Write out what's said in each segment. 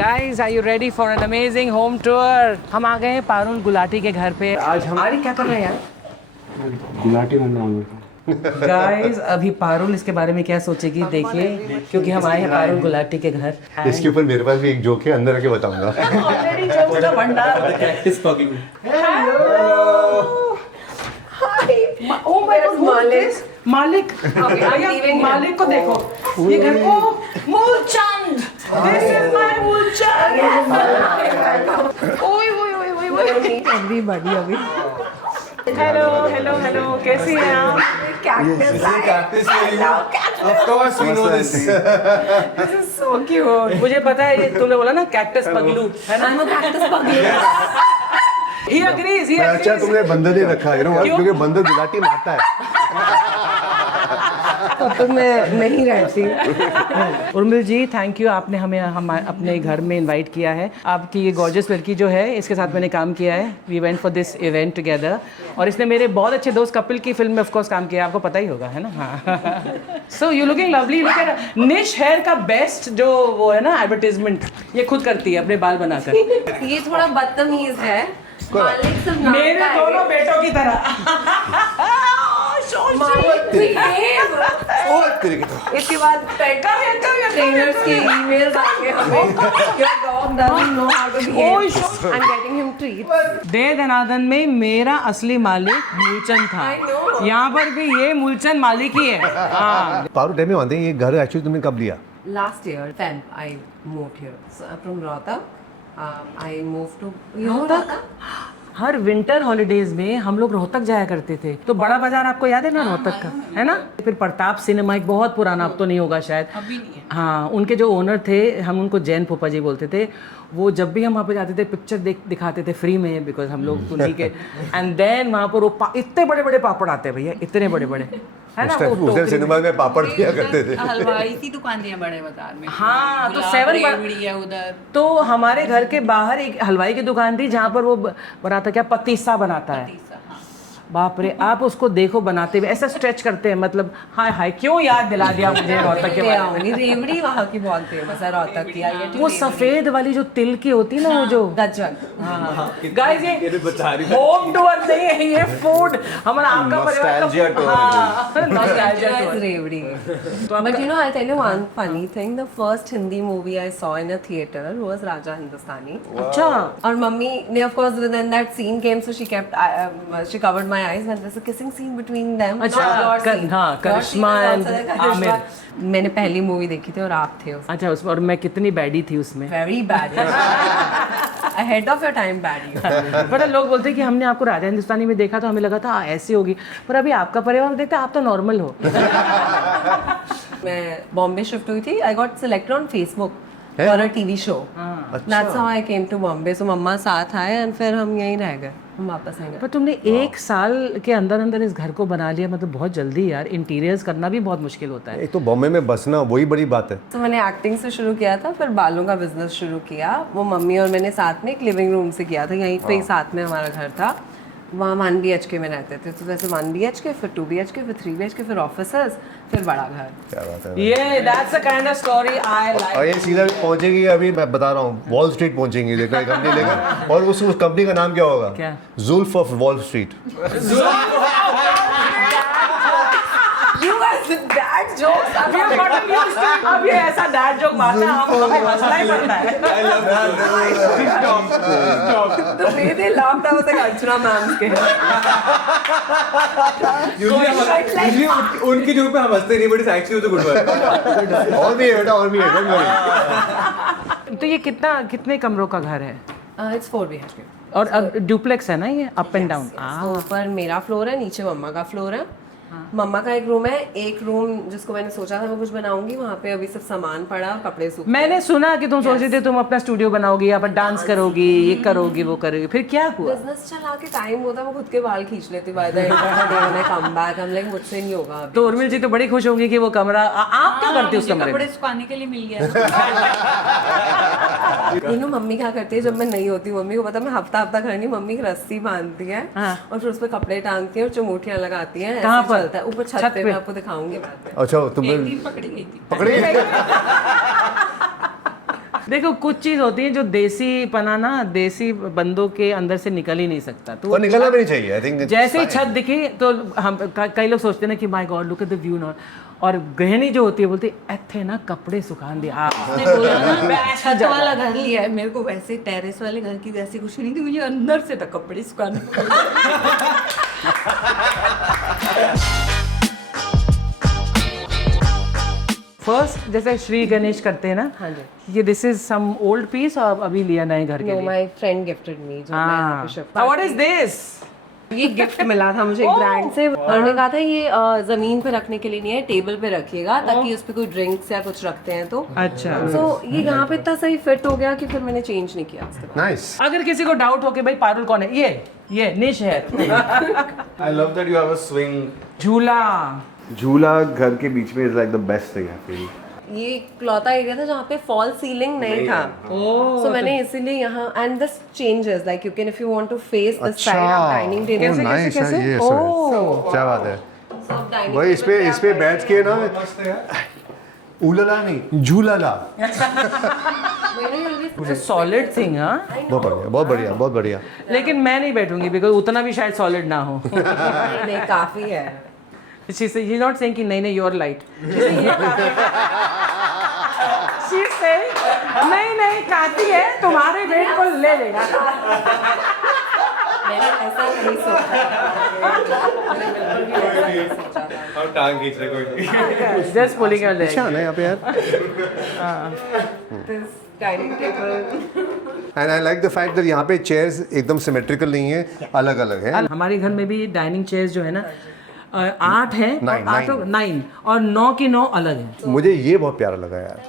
Guys, are you ready for an amazing home tour? हम आ गए हैं पारुल गुलाटी के घर पे। आज हम क्या कर रहे हैं यार? गुलाटी बनना है। गाइस अभी पारुल इसके बारे में क्या सोचेगी देखिए, क्योंकि हम आए हैं पारुल गुलाटी के घर। इसके ऊपर मेरे पास भी एक जोक है, अंदर आके बताऊंगा। ऑलरेडी जोक्स का भंडार। कैक्टस पगिंग। Oh my God, मालिक मालिक मालिक को देखो, ये घर को Moolchand, this is my Moolchand. ओए ओए ओए ओए everybody अभी। हेलो हेलो हेलो, कैसी हैं आप? Of course we know this. This is so cute. मुझे पता है, ये तुमने बोला ना कैक्टस पगलू, है ना? I'm a cactus पगलू। He agrees, he agrees. अच्छा तुमने बंदर नहीं रखा है ना, क्योंकि बंदर गुलाटी मारता है। तो मैं नहीं रहती। उर्मिल जी, थैंक यू, आपने हमें हम अपने घर में इनवाइट किया है। आपकी ये गॉर्जियस लड़की जो है, इसके साथ मैंने काम किया है। We went for this event together, और इसने मेरे बहुत अच्छे दोस्त कपिल की फिल्म में ऑफ कोर्स काम किया, आपको पता ही होगा, है ना? हाँ। So you looking lovely. Look at निश हेयर का बेस्ट जो वो है ना एडवर्टाइजमेंट, ये खुद करती है अपने बाल बनाकर। ये थोड़ा बदतमीज है, मालिक सब नाम मेरे का है। दोनों बेटों की तरह। मालिक इसके बाद ट्रेनर्स के ईमेल्स आएंगे हमें। Your dog doesn't know how to behave. I'm getting him treats. दे दनादन में मेरा असली मालिक मूलचंद था। I know. यहाँ पर भी ये मूलचंद मालिक ही है। हाँ। पारू टाइम में आते हैं, ये घर एक्चुअली तुमने कब लिया? Last year, 10th, I moved here. So from Rohtak, I moved to Rohtak. Her winter holidays में हम लोग रोहतक जाया करते थे। तो बड़ा बाजार आपको याद है ना रोहतक का, है ना? फिर प्रताप सिनेमा, एक बहुत पुराना, अब तो नहीं होगा शायद, अभी नहीं है। हाँ, उनके जो ओनर थे, हम उनको जैन पोपा जी बोलते थे। वो जब भी हम वहाँ पे जाते थे पिक्चर दिखाते थे फ्री में, बिकॉज हम लोग उन्हीं के। एंड देन वहाँ पर वो इतने बड़े बड़े पापड़ आते हैं भैया, इतने बड़े बड़े, है ना? उस सिनेमा में पापड़ दिया करते थे। हलवाई की दुकान थी बड़े बाजार में। हाँ, तो 7 है उधर। तो हमारे घर के बाहर एक हलवाई की दुकान थी, जहाँ पर वो बनाता क्या, पतीसा बनाता है। बाप रे, आप उसको देखो बनाते हुए, ऐसा स्ट्रेच करते हैं, मतलब हाय हाय, क्यों याद दिला दिया मुझे रोहतक के बारे में। रेवड़ी वहाँ की बहुत फेमस है, रोहतक की। वो सफेद वाली जो तिल की होती है ना, वो जो गजक। गाइस, ये होम टूर नहीं है, ये फूड हमारा आपका परिवार का नॉस्टैल्जिया टूर। रेवड़ी। But you know, I'll tell you one funny thing. The first Hindi movie I saw in a theater was Raja Hindustani. अच्छा। और मम्मी ने of course then that scene came, so she kept she covered my eyes when there's a kissing scene between them. अच्छा, हाँ, करिश्मा and Aamir. मैंने पहली movie देखी थी और आप थे उसमें। अच्छा, उसमें और मैं कितनी बैडी थी उसमें। Very bad. Ahead of your time bad. पता, लोग बोलते हैं कि हमने आपको राजा हिंदुस्तानी में देखा तो हमें लगा था ऐसी होगी, पर अभी आपका परिवार देखते आप तो नॉर्मल हो। मैं बॉम्बे शिफ्ट हुई थी। I got selected on Facebook for a TV show. That's how I came to Bombay. So मम्मा साथ आए और फिर हम यहीं रह गए, हम वापस नहीं गए। पर तुमने 1 साल के अंदर अंदर इस घर को बना लिया, मतलब बहुत जल्दी यार। इंटीरियर्स करना भी बहुत मुश्किल होता है। एक तो बॉम्बे में बसना वही बड़ी बात है। तो मैंने एक्टिंग से शुरू किया था, फिर बालों का बिजनेस शुरू किया। वो मम्मी और मैंने साथ में एक लिविंग रूम से किया था, यहीं पे ही साथ में हमारा घर था। वहाँ 1 BHK में रहते थे, तो वैसे 1 BHK, फिर 2 BHK, फिर 3 BHK, फिर ऑफिसेस, फिर बड़ा घर। क्या बात है। ये that's the kind of story I और लाइक। ये सीधा पहुंचेगी, अभी मैं बता रहा हूँ, वॉल स्ट्रीट पहुंचेंगी, देखना कंपनी लेकर। और उस कंपनी का नाम क्या होगा? क्या? जुल्फ of wall street. You guys, dad jokes. We have gotten used to it. अब ये ऐसा डैड जोक मारता है, हमें हंसना ही पड़ता है। The way they laughed, I was like, Archana ma'am के। उनकी जोक पे हम हंसते नहीं, बट एक्चुअली तो गुड बात। और भी है बेटा, और भी है, don't worry। तो ये कितने कमरों का घर है? It's 4 BHK. और अब डुप्लेक्स है ना ये, अप एंड डाउन? तो ऊपर मेरा फ्लोर है, नीचे मम्मा का फ्लोर है। मम्मा का एक रूम है, एक रूम जिसको मैंने सोचा था मैं कुछ बनाऊंगी, वहाँ पे अभी सब सामान पड़ा, कपड़े सूख। मैंने सुना कि तुम सोच रही थी तुम अपना स्टूडियो बनाओगी, यहाँ पर डांस करोगी, ये करोगी, वो करोगी, फिर क्या हुआ? बिजनेस चला के टाइम होता, मैं खुद के बाल खींच लेती by the end of the day. Come back, हम लाइक मुझसे नहीं होगा अभी। तो उर्मिल जी तो बड़ी खुश होंगी कि वो कमरा आप क्या करती है उस कमरे कपड़े में? सुखाने के लिए मिल गया। मम्मी क्या करती है, जब मैं नहीं होती, मम्मी को पता मैं हफ्ता घर नहीं, मम्मी एक रस्सी बांधती है और फिर उस पर कपड़े टांगती है और चुमोटियाँ लगाती है। कहाँ पर? चलता है ऊपर छत पे, मैं आपको दिखाऊंगी बाद में। अच्छा, तुम एक दिन पकड़ी गई थी। पकड़े? देखो कुछ चीज होती है जो देसी पना ना देसी बंदों के अंदर से निकल ही नहीं सकता। तो और निकलना भी नहीं चाहिए आई थिंक जैसे ही छत दिखी तो हम कई लोग सोचते हैं ना कि my God look at the view not, और गृहिणी जो होती है बोलती ऐथे ना कपड़े सुखान दिया। उसने बोला ना छत वाला घर लिया है, मेरे को वैसे टेरेस वाले घर की वैसी खुशी नहीं थी, मुझे अंदर से तक कपड़े सुखाने फर्स्ट जैसे श्री गणेश करते हैं ना, हाँ जी। ये this is some old piece और अभी लिया नए घर के नो लिए। माय फ्रेंड गिफ्टेड मी जो मैं यहाँ पे शिफ्ट व्हाट इज दिस? ये गिफ्ट मिला था मुझे एक ब्रांड से। उन्होंने कहा था ये जमीन पे रखने के लिए नहीं है, टेबल पे रखिएगा ताकि उस पे कोई ड्रिंक्स या कुछ रखते हैं तो। अच्छा, तो ये यहाँ पे इतना सही फिट हो गया कि फिर मैंने चेंज नहीं किया उसके बाद। नाइस। अगर किसी को डाउट हो कि भाई पारुल कौन है, ये निश है। I love that you have a swing. झूला। झूला घर के बीच में is like the best thing I feel. ये इकलौता एरिया था जहाँ पे फॉल सीलिंग नहीं था, सो मैंने इसीलिए यहाँ and this changes like you can if you want to face the side of dining table. Nice है ये ओह, क्या बात है डाइनिंग भाई। इस पे बैठ के ना उलला नहीं झूलाला। Solid thing. हाँ, बहुत बढ़िया बहुत बढ़िया बहुत बढ़िया। लेकिन मैं नहीं बैठूंगी बिकॉज उतना भी शायद सॉलिड ना हो। नहीं काफी है। She not saying कि नहीं योर लाइट। She saying नहीं काफी है, तुम्हारे वेट को ले लेगा। मैंने ऐसा नहीं सोचा। मैंने बिल्कुल भी ऐसा नहीं सोचा। हम टांग खींच रहे कोई। Just pulling your leg। अच्छा ना यहाँ पे यार। This dining table। And I like the fact that यहाँ पे चेयर्स एकदम सिमेट्रिकल नहीं है, अलग अलग है। हमारे घर में भी डाइनिंग चेयर्स जो है ना 8 है, Nine, 9 और 9 की 9 अलग है। मुझे ये बहुत प्यारा लगा यार।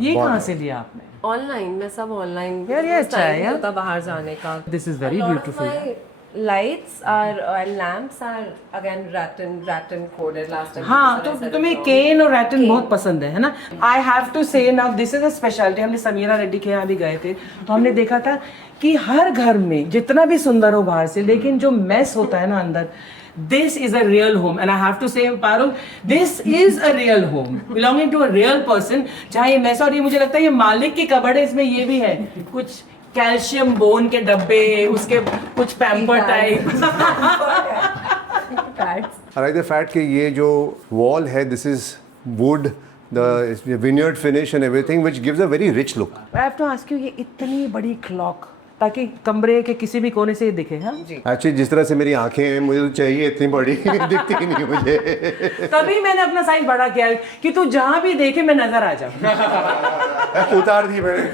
ये कहाँ से लिया आपने? ऑनलाइन में सब ऑनलाइन यार, ये अच्छा है यार। होता बाहर जाने का। This is very beautiful. Lights are and lamps are again rattan coded last time. हाँ, तो तुम्हें केन और रैटन बहुत पसंद है ना? आई हैव टू से now this is a speciality. हमने समीरा रेड्डी के यहाँ भी गए थे तो हमने देखा था कि हर घर में जितना भी सुंदर हो बाहर से, लेकिन जो मेस होता है ना अंदर, this is a real home. And I have to say Parul, this is a real home belonging to a real person. जहाँ ये मेस, और ये मुझे लगता है ये मालिक की कबर्ड है, इसमें ये भी है कुछ कैल्शियम बोन के डब्बे, उसके कुछ pamper type. I like the fact कि ये जो वॉल है this is wood, the veneered finish and everything which gives a very rich look. I have to ask you, ये इतनी बड़ी क्लॉक ताकि कमरे के किसी भी कोने से ये दिखे। हाँ जी, एक्चुअली जिस तरह से मेरी आंखें हैं मुझे तो चाहिए इतनी बड़ी दिखती ही नहीं मुझे। तभी मैंने अपना साइज बड़ा किया है कि तू जहाँ भी देखे मैं नजर आ जाऊँ। उतार दी मैंने।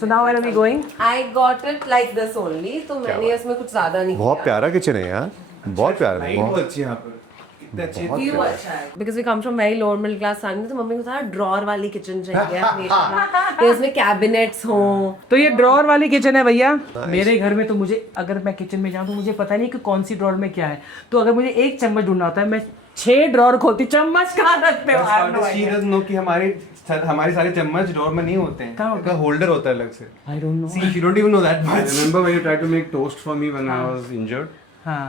So now where are we going? I got it like this only, तो मैंने इसमें कुछ ज्यादा नहीं बहुत किया। प्यारा किचन है यार, बहुत प्यारा है। बहुत अच्छी है यहाँ पर। कितने अच्छे। व्यू अच्छा है because we come from very lower middle class family, तो मम्मी को था ड्रॉर वाली किचन चाहिए हमेशा, ये उसमें कैबिनेट्स हो। तो ये ड्रॉर वाली किचन है भैया। मेरे घर में तो मुझे, अगर मैं किचन में जाऊँ तो मुझे पता नहीं कि कौन सी ड्रॉर में क्या है। तो अगर मुझे एक चम्मच ढूंढना होता है, मैं 6 ड्रॉर खोलती। चम्मच कहाँ रखते हो? I have no She idea. doesn't know कि हमारे सारे चम्मच ड्रॉर में नहीं होते हैं। कहाँ होते उनका होल्डर होता है अलग से। I don't know. See, you don't even know that much. I remember when you tried to make toast for me when I was injured. हाँ,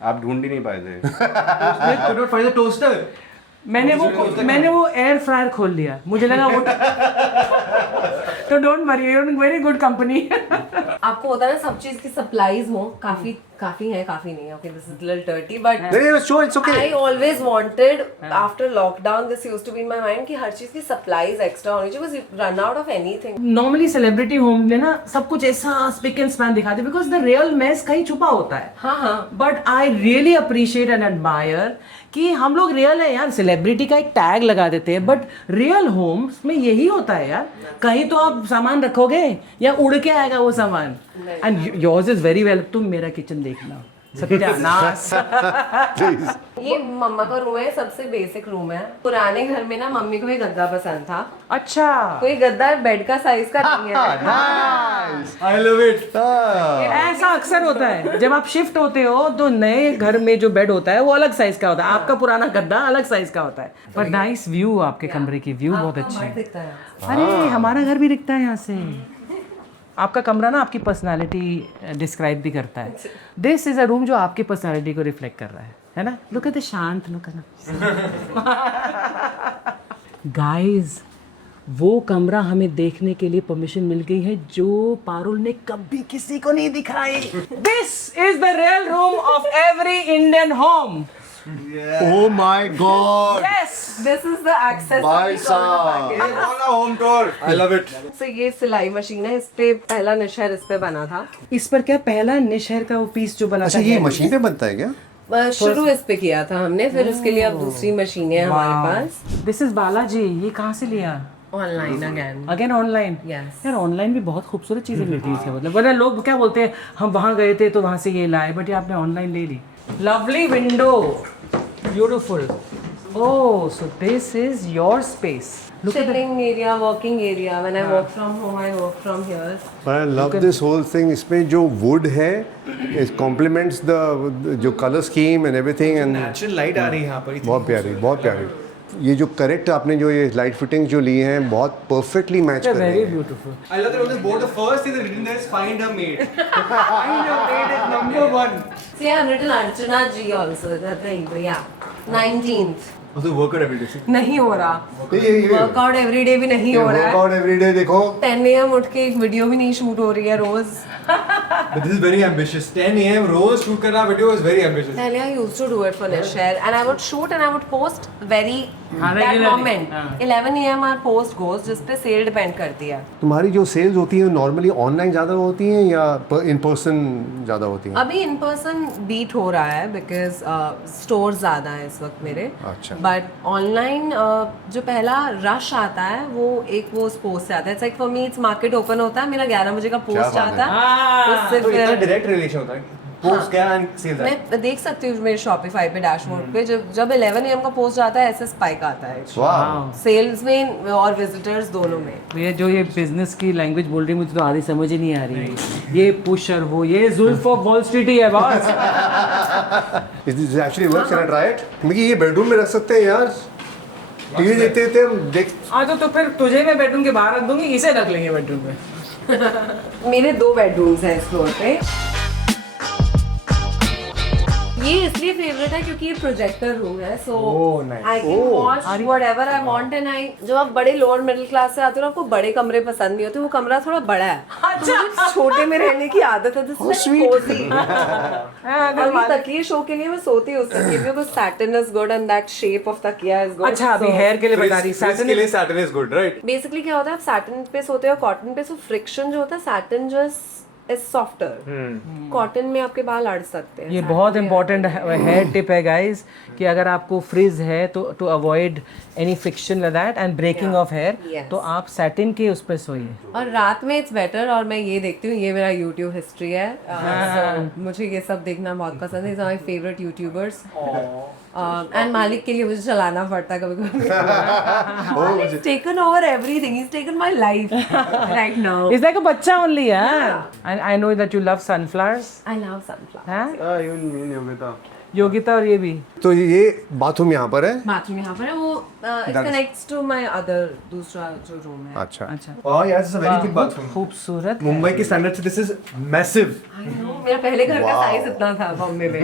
आप ढूंढ ही नहीं पाए थे। Could not find the toaster. मैंने वो एयर फ्रायर खोल लिया, मुझे लगा वो। तो don't worry, you are in very good company. आपको होता है ना सब चीज की सप्लाईज हो, काफी है, काफी नहीं है। Okay, this is little dirty but नहीं show it's okay. I always wanted after lockdown, this used to be in my mind कि हर चीज की सप्लाईज एक्स्ट्रा होनी चाहिए, because you run out of anything. Normally celebrity home में ना सब कुछ ऐसा स्पिक एंड स्पैन दिखाते, बिकॉज द रियल मेस कहीं छुपा होता है। हाँ but I really appreciate and admire कि हम लोग रियल है यार। सेलिब्रिटी का एक टैग लगा देते हैं, बट रियल होम्स में यही होता है यार। कहीं तो आप सामान रखोगे या उड़ के आएगा वो सामान। And yours is very well. तुम मेरा किचन देखना, सत्यानाश। ये मम्मा का रूम है, सबसे बेसिक रूम है। पुराने घर में ना मम्मी को ये गद्दा पसंद था, अच्छा, कोई गद्दा बेड का साइज का नहीं है। I love it. ऐसा अक्सर होता है जब आप शिफ्ट होते हो तो नए घर में जो बेड होता है वो अलग साइज का होता है, आपका पुराना गद्दा अलग साइज का होता है। पर नाइस व्यू, आपके कमरे की व्यू बहुत अच्छी है। दिखता है। अरे हमारा घर भी दिखता है यहाँ से। आपका कमरा ना आपकी पर्सनालिटी डिस्क्राइब भी करता है। दिस इज अ रूम जो आपकी पर्सनालिटी को रिफ्लेक्ट कर रहा है ना? लुक एट द शांत लुक है ना। गाइस, वो कमरा हमें देखने के लिए परमिशन मिल गई है जो पारुल ने कभी किसी को नहीं दिखाई. This is the real room of every Indian home. Oh my God! Yes. This is the access. भाई साहब. On a home tour. I love it. So ये सिलाई मशीन है, इस पे पहला निशर इस पे बना था. इस पर क्या पहला निशहर का वो पीस जो बना अच्छा था ये मशीन पे बनता है क्या? शुरू इस पे किया था हमने, फिर उसके लिए अब दूसरी मशीनें हैं हमारे पास. This is Balaji. ये कहाँ से लिया? Online again. Again online. Yes. यार ऑनलाइन भी बहुत खूबसूरत चीज़ें मिलती है मतलब. वरना लोग क्या बोलते हैं हम वहाँ गए थे तो वहाँ से ये लाए, बट ये आपने ऑनलाइन ले ली. Lovely window, beautiful. Oh, so this is your space. Chilling area, working area. When I work from home, I work from here. But I love this whole thing. इसमें जो wood है, it complements the जो color scheme and everything and Natural light आ रही है यहाँ पर. बहुत प्यारी, बहुत प्यारी. ये जो करेक्ट आपने जो ये लाइट फिटिंग्स जो ली हैं बहुत परफेक्टली मैच कर रही वेरी हैं. ब्यूटीफul. I love that on this board. The first thing that written there is find a maid. Find a maid is number one. See, I have written Archana G also. That thing, but yeah. 19th. Also work out every day. नहीं हो रहा. ये workout everyday भी नहीं हो रहा है. Workout everyday देखो. 10 AM उठ के एक वीडियो भी नहीं शूट हो रही है रोज. But this is very ambitious. 10 AM rose shoot करना video is very ambitious. पहले I used to do it for Nishar and I would shoot and I would post very that regularly. moment. 11 AM our post goes जिस पे cell depend करती है. तुम्हारी जो sales होती हैं नॉर्मली ऑनलाइन ज़्यादा होती हैं या इन पर्सन ज़्यादा होती हैं? अभी इन पर्सन बीट हो रहा है बिकॉज स्टोर ज़्यादा है इस वक्त मेरे. अच्छा. बट ऑनलाइन जो पहला रश आता है वो एक वो पोस्ट से आता है. It's like for me its market open होता है, मेरा 11 बजे का पोस्ट बात आता है. उससे तो इतना फिर direct relation होता है. Post क्या and sales है. मैं देख सकती हूँ मेरे शॉपिफाई पे डैशबोर्ड पे जब 11 AM का पोस्ट आता है ऐसे स्पाइक आता है वाह. सेल्स में और विजिटर्स दोनों में. ये बिजनेस की लैंग्वेज बोल रही मुझे तो आधी समझ ही नहीं आ रही है. ये पुशर वो ये जुल्फ ऑफ वॉल स्ट्रीट ही है boss. This actually works. Can I try it? Mickey ये बेडरूम में रख सकते हैं यार. टीवी देखते थे हम देख. आज तो फिर तुझे मैं बेडरूम के बाहर रख दूंगी, इसे रख लेंगे बेडरूम में. मेरे 2 बेडरूम्स हैं इस फ्लोर पे. ये इसलिए फेवरेट है क्योंकि ये प्रोजेक्टर रूम है. So I can watch whatever I want. And I जब आप बड़े लोअर मिडिल क्लास से आते हो ना आपको बड़े कमरे पसंद नहीं होते. वो कमरा थोड़ा बड़ा है. तो मुझे छोटे में रहने की आदत है. This is cosy. और ये तकिए शो के लिए मैं सोती हूँ उसके लिए. The satin is good and that shape of तकिया इज गुड. अच्छा अभी हेयर के लिए बता रही. Frizz के लिए satin is good, right? Basically क्या होता है आप सैटिन पे सोते हो कॉटन पे. सो फ्रिक्शन जो होता है सैटिन जो इज सॉफ्टर. कॉटन में आपके बाल अड़ सकते हैं. ये बहुत इंपॉर्टेंट हेयर टिप है गाइस कि अगर आपको फ्रिज है तो to avoid any friction like that and breaking of hair Yes. तो आप सैटिन के उस पर सोइए. और रात में इट्स बेटर. और मैं ये देखती हूँ, ये मेरा यूट्यूब हिस्ट्री है. So, मुझे ये सब देखना बहुत पसंद है. My favourite YouTubers. एंड मालिक के लिए मुझे चलाना पड़ता है कभी कभी. Taken over everything. He is taken my life right now. Is like a बच्चा only. I know that you love sunflowers. I love sunflower. Yogita. Yogita और ये भी. तो ये बाथरूम यहाँ पर है. बाथरूम यहाँ पर है. वो it connects to my other दूसरा जो रूम है. अच्छा. अच्छा Oh yeah, this is a very big bathroom. खूबसूरत. मुंबई के स्टैंडर्ड से this is massive. मेरा पहले घर का साइज इतना था बॉम्बे में.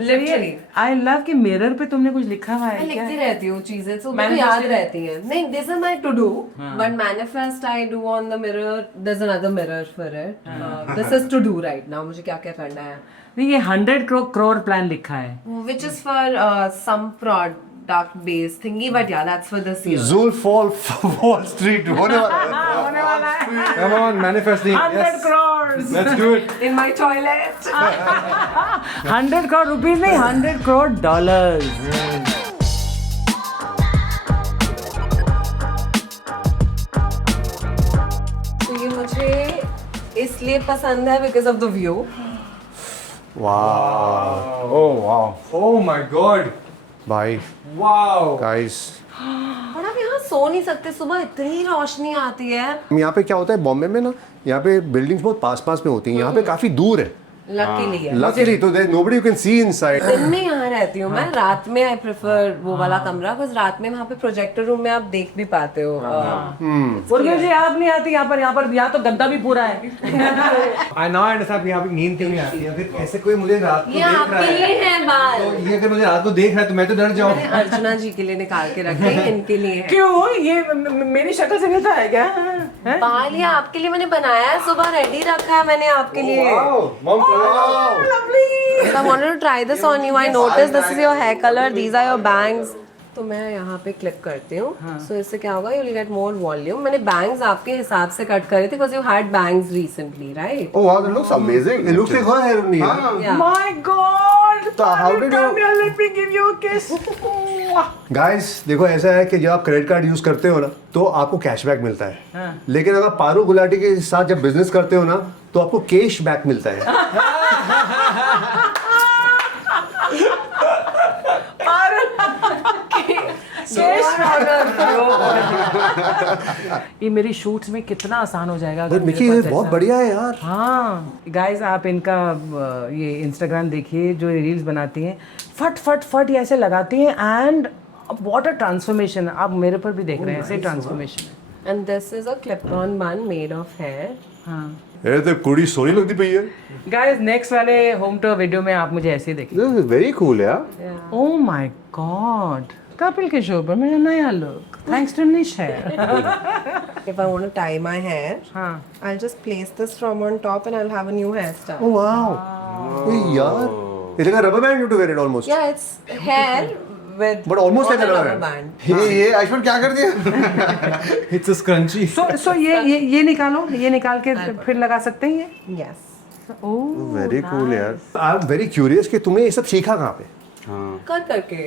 लिटरली आई लव कि मिरर पे तुमने कुछ लिखा हुआ मैं है क्या? लिखती रहती हूँ चीजें तो मुझे याद रहती हैं. नहीं this is my to do but manifest I do on the mirror. There is another mirror for it. This is to do right now. मुझे क्या क्या करना है. नहीं ये 100 करोड़ प्लान लिखा है. Which is for some product based thingy but yeah that's for this year. Zulf Wall Street होने वाला है. Come on, manifesting. 100 crores. Let's do it. In my toilet. 100 crore rupees नहीं 100 करोड़ डॉलर्स. तो ये मुझे इसलिए पसंद है because of the view. Wow. Oh wow. Oh my god. भाई Wow. guys. और आप यहाँ सो नहीं सकते. सुबह इतनी रोशनी आती है. यहाँ पे क्या होता है बॉम्बे में ना, यहाँ पे बिल्डिंग्स बहुत पास पास में होती हैं. यहाँ पे काफ़ी दूर है. लकीली है। Luckily, तो there nobody you can see inside. दिन में यहाँ रहती हूँ मैं, रात में आई प्रेफर वो वाला कमरा, बिकॉज रात में वहाँ पे प्रोजेक्टर रूम में आप देख भी पाते हो। उर्मिल जी आप नहीं आती यहाँ तो गद्दा भी पूरा है। I now understand यहाँ पे नींद क्यों नहीं आती है। अगर ऐसे कोई मुझे रात को ये देख रहा आपके लिए है है बाल, तो ये अगर मुझे रात को देख रहा है तो मैं तो डर जाऊँ। मैंने अर्चना जी के लिए निकाल के रखे हैं, इनके लिए है। क्यों ये मेरी शक्ल से मिलता है क्या? हैं? बाल ये आपके लिए मैंने बनाया है, सुबह रेडी रखा है मैंने आपके लिए। Mom, I wanted to try this on you. I noticed this is your hair color. These are your bangs. तो मैं यहाँ पे क्लिक करती हूँ, सो इससे क्या होगा, you'll get more volume. मैंने bangs आपके हिसाब से कट करे थे, because you had bangs recently, right? Oh wow, that looks amazing. It looks like her hair only. Yeah. My God! So how did you- Come here, let me give you a kiss. Guys, देखो ऐसा है कि जब आप credit card use करते हो ना तो आपको कैशबैक मिलता है, लेकिन अगर पारू गुलाटी के साथ जब बिजनेस करते हो ना तो आपको कैश बैक मिलता है। ये मेरी शूट्स में कितना आसान हो जाएगा अगर बट मेरे मिकी ये पास बहुत ऐसा- बढ़िया है यार। हाँ गाइस, आप इनका ये इंस्टाग्राम देखिए, जो रील्स बनाती हैं फट फट फट ये ऐसे लगाती हैं, एंड व्हाट अ ट्रांसफॉर्मेशन। आप मेरे पर भी देख रहे हैं ऐसे transformation. And this is a clip-on bun made of hair. हाँ ये तो कुड़ी सोनी लगती पई है। गाइस, नेक्स्ट वाले होम टूर वीडियो में आप मुझे ऐसे ही देखिए। This is very cool यार। ओह माय गॉड, कपिल के शो पर मेरा नया लुक, थैंक्स टू निश hair. If I want to tie my hair, हाँ I'll just place this from on top and I'll have a new hairstyle. Oh wow। ओए यार, it's like a rubber band you have to wear it almost। Yeah, it's hair with But almost like a on rubber band. ये आयुष्मान क्या कर दिया? It's a scrunchie. सो ये निकालो, ये निकाल के फिर लगा सकते हैं ये। Yes. ओह वेरी कूल यार। आई एम वेरी क्यूरियस कि तुमने ये सब सीखा कहाँ पे? कर करके।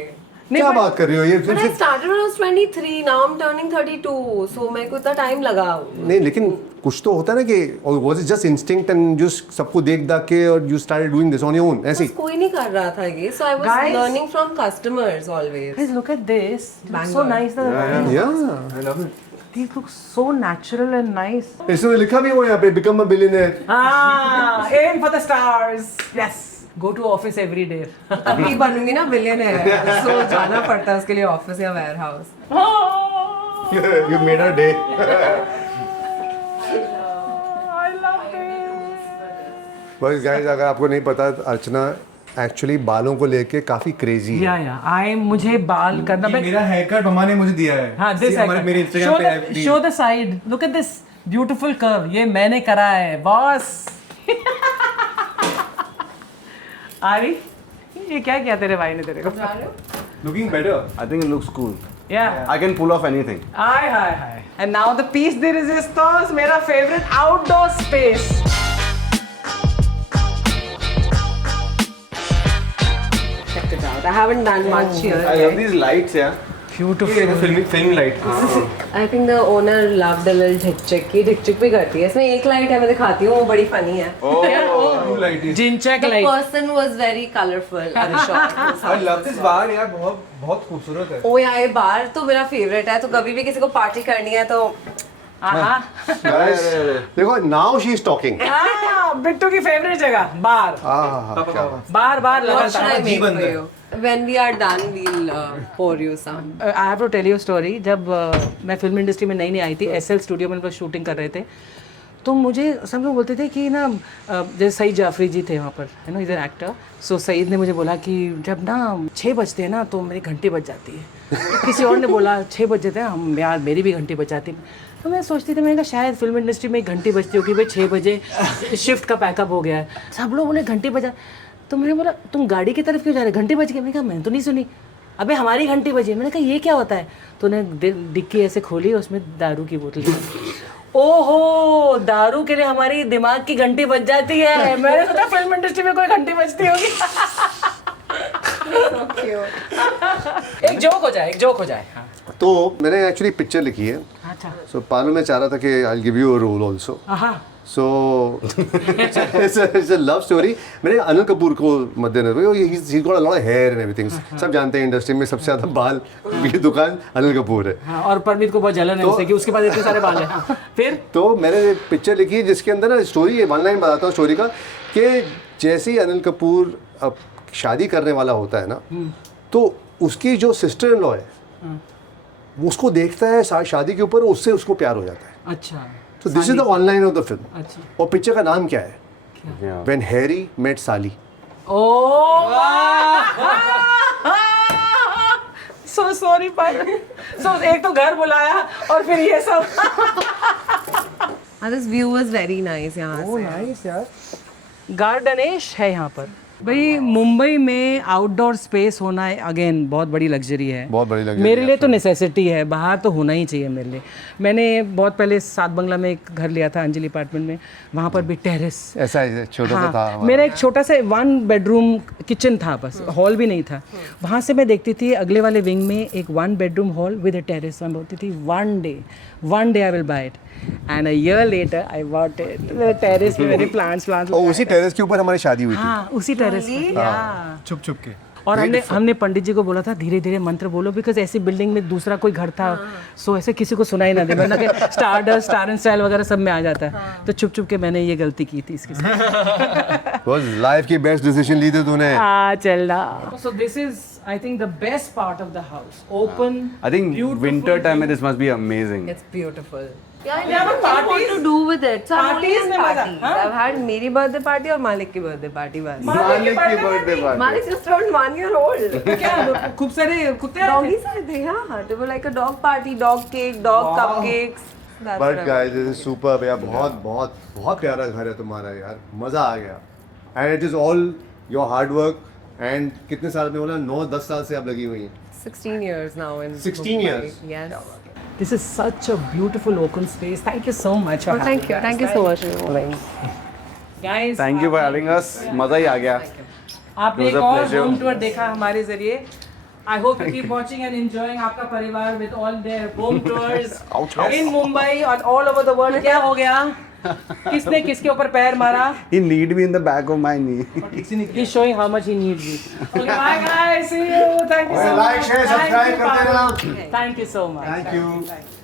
क्या बात कर रही हो ये? But I started when I was 23. Now I'm turning 32. So मेरे को इतना टाइम लगा। नहीं लेकिन कुछ तो होता है ना कि was it just instinct and just सबको देख दाख के और you started doing this on your own ऐसे बस कोई नहीं कर रहा था ये, so I was Guys. learning from customers always. Guys, look at this. It looks so Bangalore. nice. या I love it. These look so natural and nice. इसमें लिखा भी हुआ है यहाँ पे become a billionaire. Ah, aim for the stars. Yes. Go to office every day. अभी बनूंगी ना बिलियनर, so जाना पड़ता है उसके लिए ऑफिस या warehouse. You made a day. I love this. बस गाइस, अगर आपको नहीं पता अर्चना एक्चुअली बालों को लेके काफी क्रेजी है। Yeah. मुझे बाल करना ये मेरा हेयरकट मम्मा ने मुझे दिया है। हाँ, this हमारे मेरे Instagram पे show the side. Look at this beautiful curve. ये मैंने करा है, बॉस। आरी, ये क्या किया तेरे भाई ने तेरे को? looking better. I think it looks cool. Yeah. I can pull off anything. Hi. And now the piece de resistance, मेरा favorite outdoor space. Check it out. I haven't done much here. I love these lights, yeah. Beautiful. Film light. I think the owner loved a little ढिकचिक की, ढिकचिक भी करती है। इसमें एक light है, मैं दिखाती हूँ, वो बड़ी फनी है। Blue light is. Jinchak The light. person was very colorful at the shop. I love this bar यार, बहुत खूबसूरत है। ओ यार, ये बार तो मेरा फेवरेट है, तो कभी भी किसी को पार्टी करनी है तो गाइस देखो, now she is talking. Bittu की फेवरेट जगह बार। बार what should I लगातार। make for you? When we are done, we'll pour you some. I have to tell you story. जब मैं फिल्म इंडस्ट्री में नई आई थी, एसएल स्टूडियो में हम लोग शूटिंग कर रहे थे, तो मुझे सब लोग बोलते थे कि ना, जैसे सईद जाफरी जी थे वहाँ पर, है ना, इधर एक्टर। सो सईद ने मुझे बोला कि जब ना 6 बजते हैं ना तो मेरी घंटी बज जाती है। किसी और ने बोला 6 बज जाते हैं, हम यार मेरी भी घंटी बज जाती है। तो मैं सोचती थी, मैंने कहा शायद फिल्म इंडस्ट्री में एक घंटी बजती होगी, भाई 6 बजे शिफ्ट का पैकअप हो गया है। सब लोगों ने घंटी बजा, तो मैंने बोला तुम गाड़ी की तरफ क्यों जा रहे, घंटी बज गई। मैंने कहा मैंने तो नहीं सुनी। अबे हमारी घंटी बजी। मैंने कहा ये क्या होता है, तो उन्हें डिक्की ऐसे खोली, उसमें दारू की बोतल थी। ओहो, दारू के लिए हमारी दिमाग की घंटी बज जाती है। मैंने सोचा फिल्म इंडस्ट्री में कोई घंटी बजती होगी। एक जोक हो जाए। हाँ। तो मैंने एक्चुअली पिक्चर लिखी है। अच्छा। सो पानु में चाह रहा था कि I give you a role also. हाँ। So it's a love story. मैंने अनिल कपूर को मद्देनजर, he got a lot of hair and everything. सब जानते हैं इंडस्ट्री में सबसे ज्यादा बाल की दुकान अनिल कपूर है। हाँ, और परमीत को बहुत जलन है उससे कि उसके पास इतने सारे बाल हैं। हाँ, फिर तो मैंने पिक्चर लिखी है जिसके अंदर ना स्टोरी, वन लाइन बताता हूँ स्टोरी का, कि जैसे ही अनिल कपूर अब शादी करने वाला होता है ना, तो उसकी जो सिस्टर इन लॉ है वो उसको देखता है शादी के ऊपर, उससे उसको प्यार हो जाता है। अच्छा तो this is the online off the film. अच्छा और पिक्चर का नाम क्या है? Yeah. व्हेन हैरी मेट साली। सो सॉरी पर सो एक तो घर बुलाया और फिर ये सब। This view is very nice यहाँ से। नाइस यार। गार्डनेश है यहाँ पर। भाई मुंबई में आउटडोर स्पेस होना अगेन बहुत बड़ी लग्जरी है। बहुत बड़ी luxury मेरे है, लिए तो नेसेसिटी है, बाहर तो होना ही चाहिए मेरे लिए। मैंने बहुत पहले सात बंगला में एक घर लिया था अंजलि अपार्टमेंट में, वहाँ पर भी टेरेस। ऐसा छोटा सा था हमारा। मेरा एक छोटा सा 1 बेडरूम किचन था, बस हॉल भी नहीं था। वहाँ से मैं देखती थी अगले वाले विंग में एक 1 bedroom hall with a terrace. मैं बोलती थी one day I will buy it, and a year later I bought it। Terrace पे मेरे प्लांट्स और उसी टेरेस के ऊपर हमारी शादी हुई थी। हाँ उसी टेरेस पे। छुप छुप के। और हमने पंडित जी को बोला था धीरे धीरे मंत्र बोलो, बिकॉज ऐसी बिल्डिंग में दूसरा कोई घर था, सो ऐसे किसी को सुनाई ना दे, वरना कि स्टार एंड स्टाइल वगैरह सब में आ जाता है। तो छुप छुप के मैंने ये गलती की थी इसके साथ। बस लाइफ की बेस्ट डिसीजन ली थी तूने। हाँ चलना। सो this is I think the best part of the house, open. I think winter time this must be amazing. It's beautiful. Yeah, Yeah, but what parties- to do with it? So Parties में मजा, हाँ? I've had मेरी birthday party और मालिक की birthday party बस। Malik की birthday party. Malik just turned 1 year old. क्या खूब सारे कुत्ते आए थे? Doggies आए थे, हाँ. They were like a dog party, dog cake, dog cupcakes. That's but what I guys this is superb यार। बहुत बहुत बहुत प्यारा घर है तुम्हारा यार, मजा आ गया। And it is all your hard work. And कितने साल में बोला? 9-10 साल से आप लगी हुई हैं। 16 years now in 16 Mumbai. years? Yes. This is such a beautiful open space. Thank you so much. for Oh, thank you. having Thank you us. so much for calling. Guys, Thank you for having us. मजा ही आ गया। आपने It एक was a और pleasure. Home tour देखा हमारे जरिए। I hope you keep watching and enjoying आपका परिवार with all their home tours in Mumbai and all over the world। क्या हो गया? किसने किसके ऊपर पैर मारा? He need me in the back of my knee. He's showing how much he needs you. Okay, bye guys. See you. Thank you so much. Like, share, subscribe Thank you, करते रहना। Pablo. Thank you so much. Thank you. Thank you.